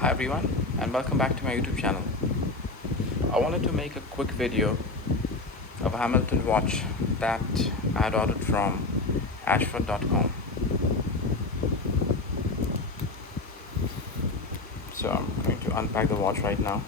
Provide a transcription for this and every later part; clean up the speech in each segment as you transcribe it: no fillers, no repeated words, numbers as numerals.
Hi everyone, and welcome back to my YouTube channel. I wanted to make a quick video of a Hamilton watch that I had ordered from ashford.com. So I'm going to unpack the watch right now.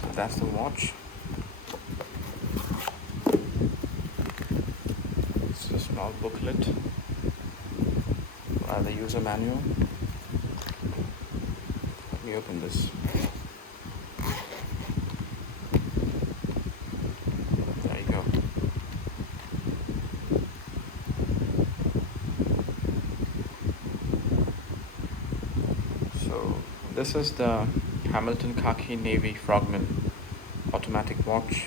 So that's the watch. It's a small booklet, the user manual. Let me open this. There you go. So this is the Hamilton Khaki Navy Frogman automatic watch,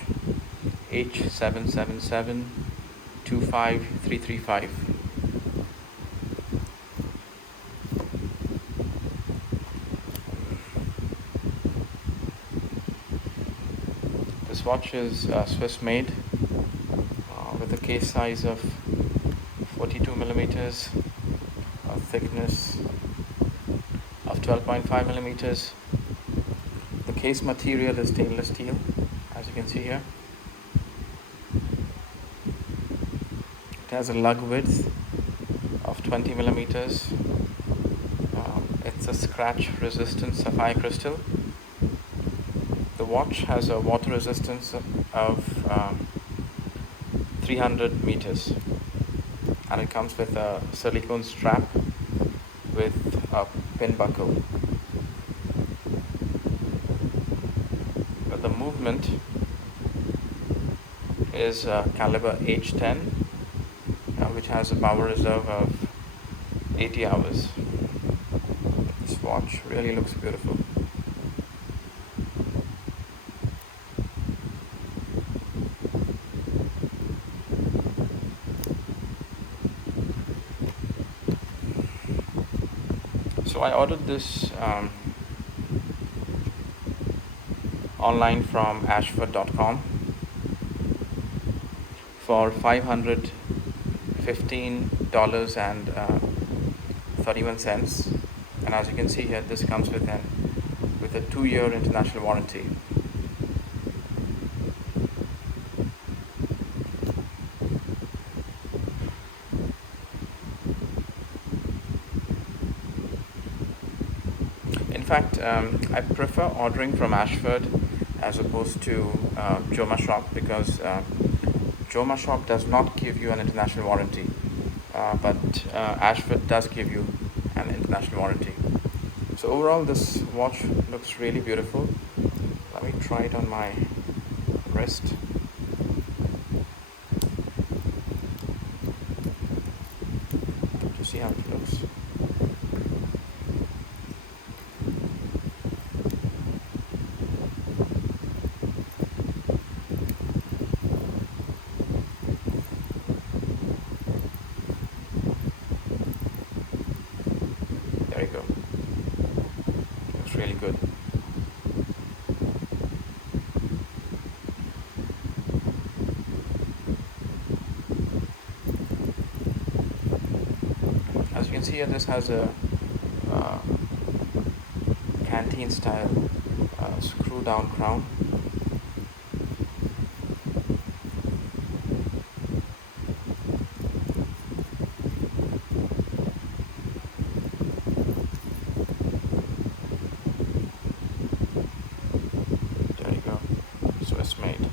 H77725335. This watch is Swiss made with a case size of 42 millimeters, a thickness of 12.5 millimeters. The case material is stainless steel, as you can see here. It has a lug width of 20 millimeters. It's a scratch resistant sapphire crystal. The watch has a water resistance of 300 meters, and it comes with a silicone strap with a pin buckle. The movement is caliber H10, which has a power reserve of 80 hours. This watch really looks beautiful. So I ordered this online from ashford.com for $515.31, and as you can see here, this comes with a 2-year international warranty. In fact, I prefer ordering from Ashford as opposed to Joma Shop, because Joma Shop does not give you an international warranty, but Ashford does give you an international warranty. So overall, this watch looks really beautiful. Let me try it on my wrist. To see how it looks. There you go. Looks really good. As you can see here, this has a canteen style screw down crown. There you go. Swiss made.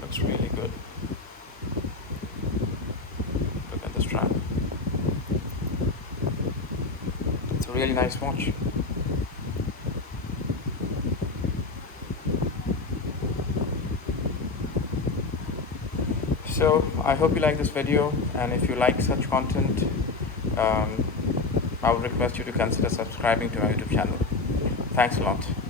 Looks really good. Look at the strap. It's a really nice watch. So I hope you like this video, and if you like such content, I would request you to consider subscribing to my YouTube channel. Thanks a lot.